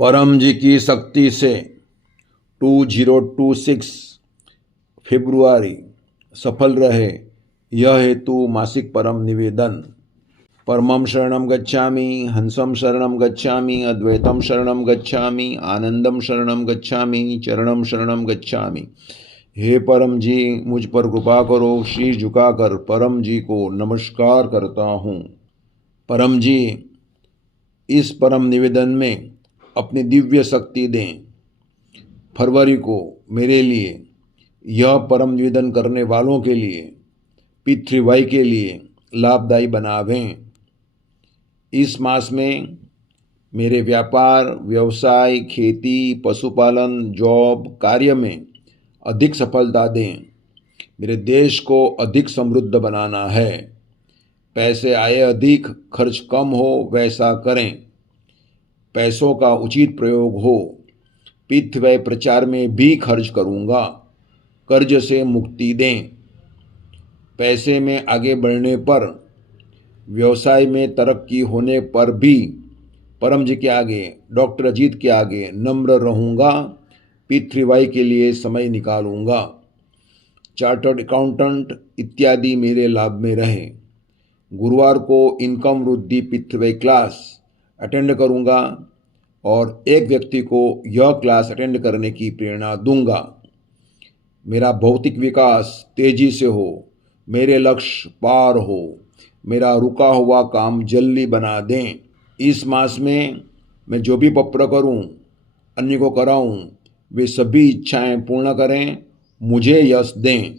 परम जी की शक्ति से 2026 फरवरी सफल रहे, यह हेतु मासिक परम निवेदन। परमं शरणं गच्छामि, हंसं शरणं गच्छामि, अद्वैतं शरणं गच्छामि, आनंदम शरणं गच्छामि, चरणं शरणं गच्छामि। हे परम जी, मुझ पर कृपा करो। शीश झुकाकर परम जी को नमस्कार करता हूँ। परम जी, इस परम निवेदन में अपनी दिव्य शक्ति दें। फरवरी को मेरे लिए, यह परम निवेदन करने वालों के लिए, पितृवाई के लिए लाभदायी बनावें। इस मास में मेरे व्यापार, व्यवसाय, खेती, पशुपालन, जॉब, कार्य में अधिक सफलता दें। मेरे देश को अधिक समृद्ध बनाना है। पैसे आए अधिक, खर्च कम हो, वैसा करें। पैसों का उचित प्रयोग हो। पितृ व्यय प्रचार में भी खर्च करूँगा। कर्ज से मुक्ति दें। पैसे में आगे बढ़ने पर, व्यवसाय में तरक्की होने पर भी परम जी के आगे, डॉक्टर अजीत के आगे नम्र रहूँगा। पितृवाई के लिए समय निकालूंगा। चार्टर्ड अकाउंटेंट इत्यादि मेरे लाभ में रहे। गुरुवार को इनकम वृद्धि पितृवाई क्लास अटेंड करूंगा और एक व्यक्ति को यह क्लास अटेंड करने की प्रेरणा दूंगा। मेरा भौतिक विकास तेजी से हो, मेरे लक्ष्य पार हो, मेरा रुका हुआ काम जल्दी बना दें। इस मास में मैं जो भी पत्र करूं, अन्य को कराऊं, वे सभी इच्छाएं पूर्ण करें, मुझे यश दें।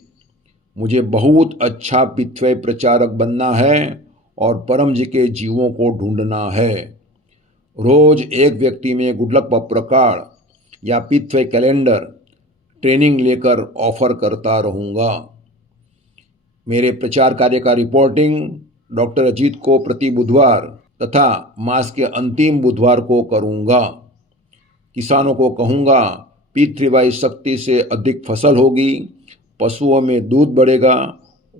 मुझे बहुत अच्छा पितृवाई प्रचारक बनना है और परम जी के जीवों को ढूंढना है। रोज एक व्यक्ति में गुड लक पत्र कार्ड या पितृवाई कैलेंडर ट्रेनिंग लेकर ऑफर करता रहूँगा। मेरे प्रचार कार्य का रिपोर्टिंग डॉक्टर अजीत को प्रति बुधवार तथा मास के अंतिम बुधवार को करूँगा। किसानों को कहूँगा, पितृवाई शक्ति से अधिक फसल होगी, पशुओं में दूध बढ़ेगा,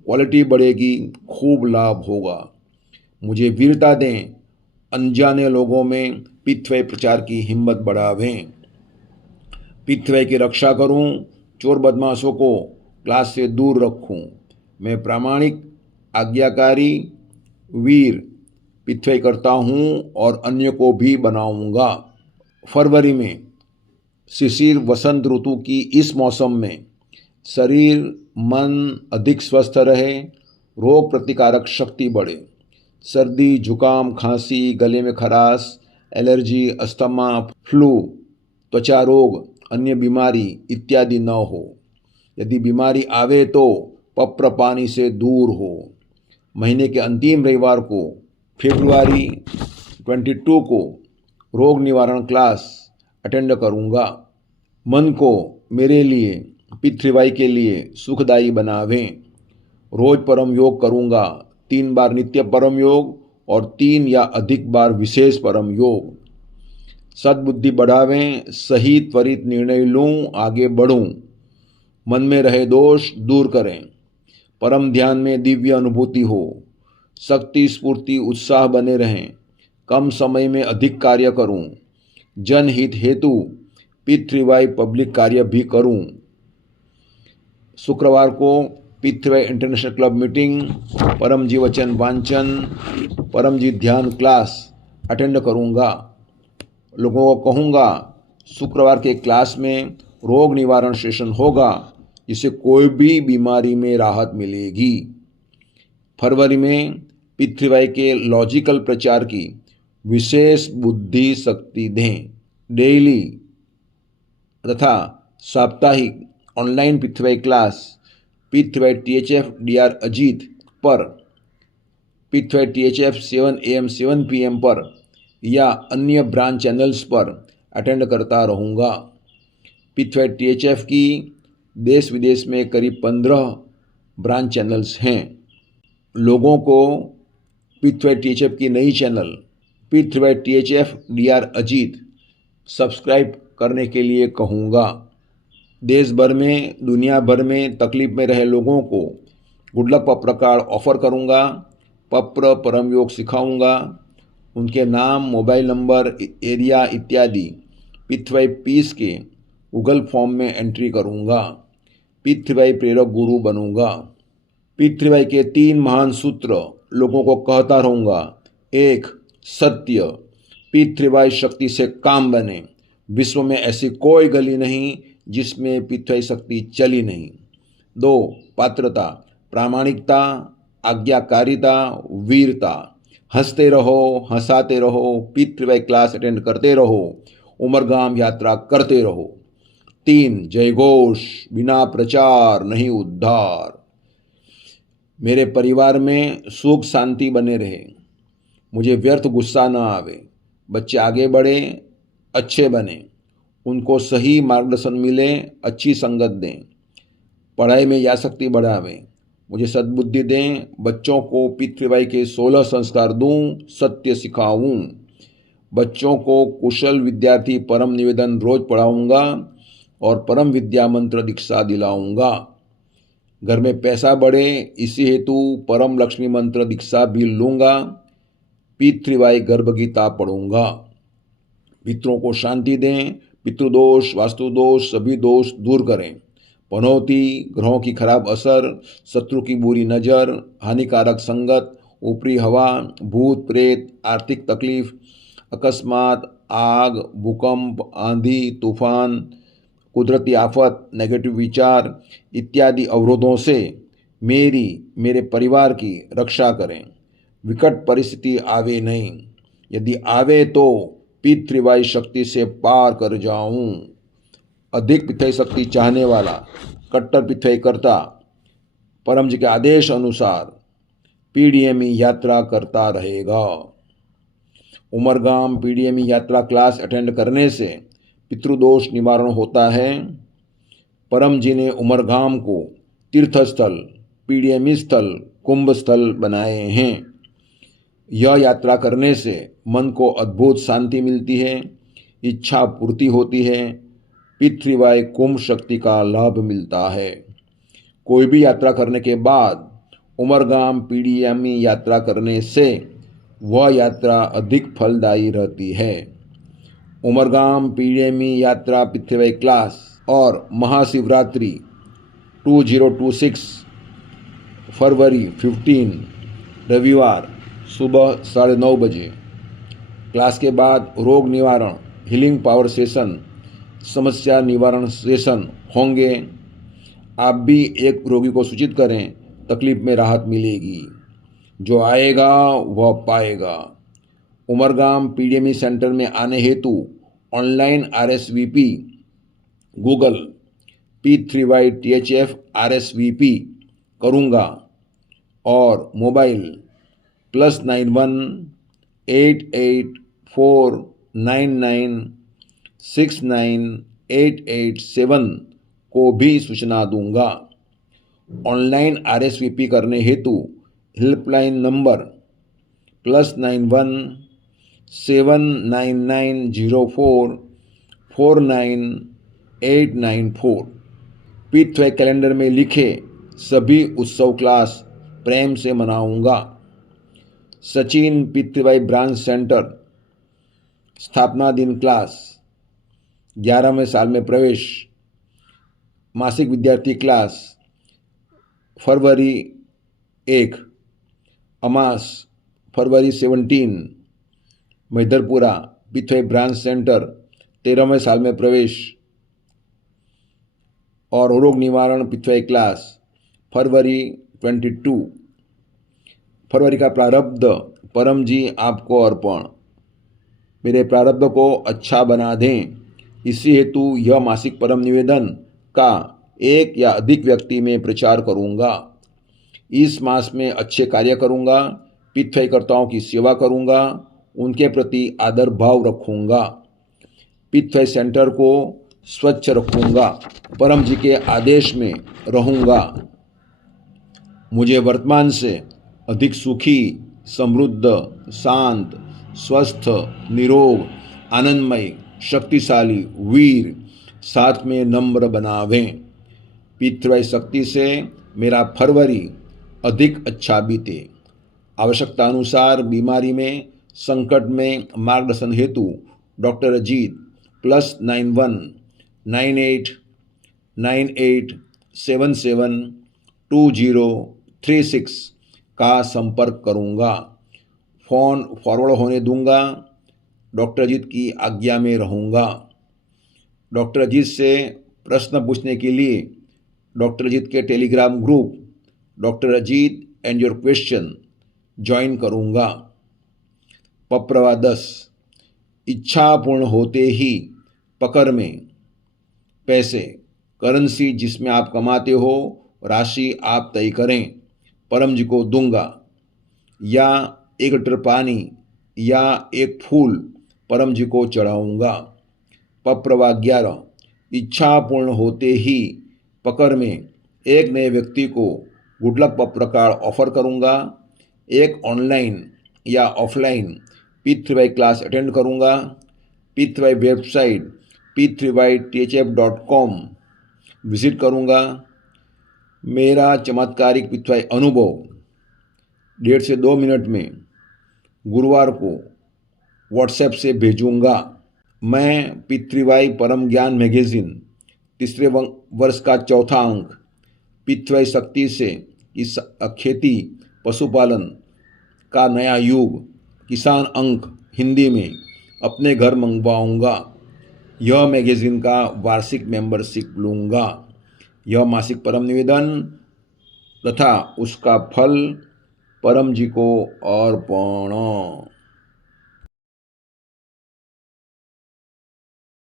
क्वालिटी बढ़ेगी, खूब लाभ होगा। मुझे वीरता दें। अनजाने लोगों में पितृवाई प्रचार की हिम्मत बढ़ावें। पितृवाई की रक्षा करूं, चोर बदमाशों को क्लास से दूर रखूं। मैं प्रामाणिक, आज्ञाकारी, वीर पितृवाई करता हूं और अन्य को भी बनाऊंगा। फरवरी में शिशिर वसंत ऋतु की इस मौसम में शरीर मन अधिक स्वस्थ रहे, रोग प्रतिकारक शक्ति बढ़े। सर्दी, जुकाम, खांसी, गले में खराश, एलर्जी, अस्थमा, फ्लू, त्वचा रोग, अन्य बीमारी इत्यादि न हो। यदि बीमारी आवे तो पत्र पानी से दूर हो। महीने के अंतिम रविवार को फरवरी 22 को रोग निवारण क्लास अटेंड करूँगा। मन को मेरे लिए, पितृवाई के लिए सुखदायी बनावें। रोज परम योग करूँगा। 3 बार नित्य परम योग और 3 या अधिक बार विशेष परम योग। सद्बुद्धि बढ़ावें, सही त्वरित निर्णय लूँ, आगे बढ़ूँ। मन में रहे दोष दूर करें। परम ध्यान में दिव्य अनुभूति हो। शक्ति, स्फूर्ति, उत्साह बने रहें। कम समय में अधिक कार्य करूँ। जनहित हेतु पितृवाई पब्लिक कार्य भी करूँ। शुक्रवार को पितृवाई इंटरनेशनल क्लब मीटिंग, परम जी वचन वांचन, परम जी ध्यान क्लास अटेंड करूँगा। लोगों को कहूँगा, शुक्रवार के क्लास में रोग निवारण सेशन होगा, जिससे कोई भी बीमारी में राहत मिलेगी। फरवरी में पितृवाई के लॉजिकल प्रचार की विशेष बुद्धि शक्ति दें। डेली तथा साप्ताहिक ऑनलाइन पितृवाई क्लास पितृवाई THF DR अजीत पर, पितृवाई THF 7 AM 7 PM पर या अन्य ब्रांच चैनल्स पर अटेंड करता रहूँगा। पितृवाई THF की देश विदेश में करीब 15 ब्रांच चैनल्स हैं। लोगों को पितृवाई THF की नई चैनल पितृवाई THF DR अजीत सब्सक्राइब करने के लिए कहूँगा। देश भर में, दुनिया भर में तकलीफ में रहे लोगों को गुड लक पत्र कार्ड ऑफर करूँगा। पत्र परम योग सिखाऊँगा। उनके नाम, मोबाइल नंबर, एरिया इत्यादि पितृवाई पीस के गूगल फॉर्म में एंट्री करूँगा। पितृवाई प्रेरक गुरु बनूंगा। पितृवाई के 3 महान सूत्र लोगों को कहता रहूँगा। 1. सत्य, पितृवाई शक्ति से काम बने। विश्व में ऐसी कोई गली नहीं जिसमें पितृवाई शक्ति चली नहीं। 2. पात्रता, प्रामाणिकता, आज्ञाकारिता, वीरता। हंसते रहो, हंसाते रहो, पितृवाई क्लास अटेंड करते रहो, उमरगाम यात्रा करते रहो। 3. जयघोष, बिना प्रचार नहीं उद्धार। मेरे परिवार में सुख शांति बने रहे, मुझे व्यर्थ गुस्सा न आवे, बच्चे आगे बढ़े, अच्छे बने, उनको सही मार्गदर्शन मिले, अच्छी संगत दें, पढ़ाई में यादशक्ति बढ़ावें, मुझे सद्बुद्धि दें, बच्चों को पितृवाई के 16 संस्कार दूं, सत्य सिखाऊं, बच्चों को कुशल विद्यार्थी परम निवेदन रोज पढ़ाऊंगा और परम विद्या मंत्र दीक्षा दिलाऊंगा। घर में पैसा बढ़े इसी हेतु परम लक्ष्मी मंत्र दीक्षा भी लूँगा। पितृवाई गर्भ गीता पढ़ूंगा। पितरों को शांति दें, पितृदोष, वास्तुदोष, सभी दोष दूर करें। पनौती, ग्रहों की खराब असर, शत्रु की बुरी नज़र, हानिकारक संगत, ऊपरी हवा, भूत प्रेत, आर्थिक तकलीफ, अकस्मात, आग, भूकंप, आंधी, तूफान, कुदरती आफत, नेगेटिव विचार इत्यादि अवरोधों से मेरे परिवार की रक्षा करें। विकट परिस्थिति आवे नहीं, यदि आवे तो पितृवाई शक्ति से पार कर जाऊं। अधिक पितृवाई शक्ति चाहने वाला कट्टर पितृवाई करता परम जी के आदेश अनुसार पीडीएमई यात्रा करता रहेगा। उमरगाम पीडीएमई यात्रा क्लास अटेंड करने से पितृदोष निवारण होता है। परम जी ने उमरगाम को तीर्थस्थल, पीडीएमई स्थल, कुंभ स्थल बनाए हैं। यह यात्रा करने से मन को अद्भुत शांति मिलती है, इच्छा पूर्ति होती है, पितृवाई कुंभ शक्ति का लाभ मिलता है। कोई भी यात्रा करने के बाद उमरगाम पीडीएमई यात्रा करने से वह यात्रा अधिक फलदायी रहती है। उमरगाम पीडीएमई यात्रा पितृवाई क्लास और महाशिवरात्रि 2026 फरवरी 15 रविवार सुबह 9:30 बजे। क्लास के बाद रोग निवारण, हीलिंग पावर सेशन, समस्या निवारण सेशन होंगे। आप भी एक रोगी को सूचित करें, तकलीफ में राहत मिलेगी। जो आएगा वह पाएगा। उमरगाम पीडीएमई सेंटर में आने हेतु online RSVP Google P3YTHF RSVP करूँगा और मोबाइल +91 8849969887 को भी सूचना दूंगा। ऑनलाइन RSVP करने हेतु हेल्पलाइन नंबर +91 79904499894 पितृवाई कैलेंडर में लिखे सभी उत्सव क्लास प्रेम से मनाऊंगा। सचिन पितृवाई ब्रांच सेंटर स्थापना दिन क्लास, 11वें साल में प्रवेश, मासिक विद्यार्थी क्लास फरवरी 1, अमास फरवरी 17, मैदरपुरा पितृवाई ब्रांच सेंटर 13वें साल में प्रवेश और रोग निवारण पितृवाई क्लास फरवरी 22। फरवरी का प्रारब्ध परम जी आपको अर्पण। मेरे प्रारब्ध को अच्छा बना दें, इसी हेतु यह मासिक परम निवेदन का एक या अधिक व्यक्ति में प्रचार करूँगा। इस मास में अच्छे कार्य करूँगा, पितृवाईकर्ताओं की सेवा करूँगा, उनके प्रति आदर भाव रखूँगा, पितृवाई सेंटर को स्वच्छ रखूँगा, परम जी के आदेश में रहूँगा। मुझे वर्तमान से अधिक सुखी, समृद्ध, शांत, स्वस्थ, निरोग, आनंदमय, शक्तिशाली, वीर, साथ में नम्र बनावें। पितृवाई शक्ति से मेरा फरवरी अधिक अच्छा बीते। आवश्यकता अनुसार बीमारी में, संकट में मार्गदर्शन हेतु डॉक्टर अजीत +919898772036 का संपर्क करूँगा। फ़ोन फॉरवर्ड होने दूंगा। डॉक्टर अजीत की आज्ञा में रहूँगा। डॉक्टर अजीत से प्रश्न पूछने के लिए डॉक्टर अजीत के Telegram group doctor Ajit and your question join करूँगा। पप्रवा 10, इच्छा पूर्ण होते ही पकड़ में पैसे, करेंसी जिसमें आप कमाते हो, राशि आप तय करें, परम जी को दूंगा, या 1 लीटर पानी या एक फूल परम जी को चढ़ाऊँगा। पप्रवा 11, इच्छा पूर्ण होते ही पकड़ में एक नए व्यक्ति को गुड लक पत्र कार्ड ऑफर करूँगा। एक ऑनलाइन या ऑफलाइन P3Y क्लास अटेंड करूँगा। P3Y वेबसाइट p3ythf.com विजिट करूँगा। मेरा चमत्कारिक P3Y अनुभव 1.5 से 2 मिनट में गुरुवार को व्हाट्सएप से भेजूँगा। मैं P3Y परम ज्ञान मैगज़ीन 3रे वर्ष का 4था अंक P3Y शक्ति से इस खेती पशुपालन का नया युग किसान अंक हिंदी में अपने घर मंगवाऊँगा। यह मैगज़ीन का वार्षिक मेंबरशिप लूँगा। यह मासिक परम निवेदन तथा उसका फल परम जी को अर्पण।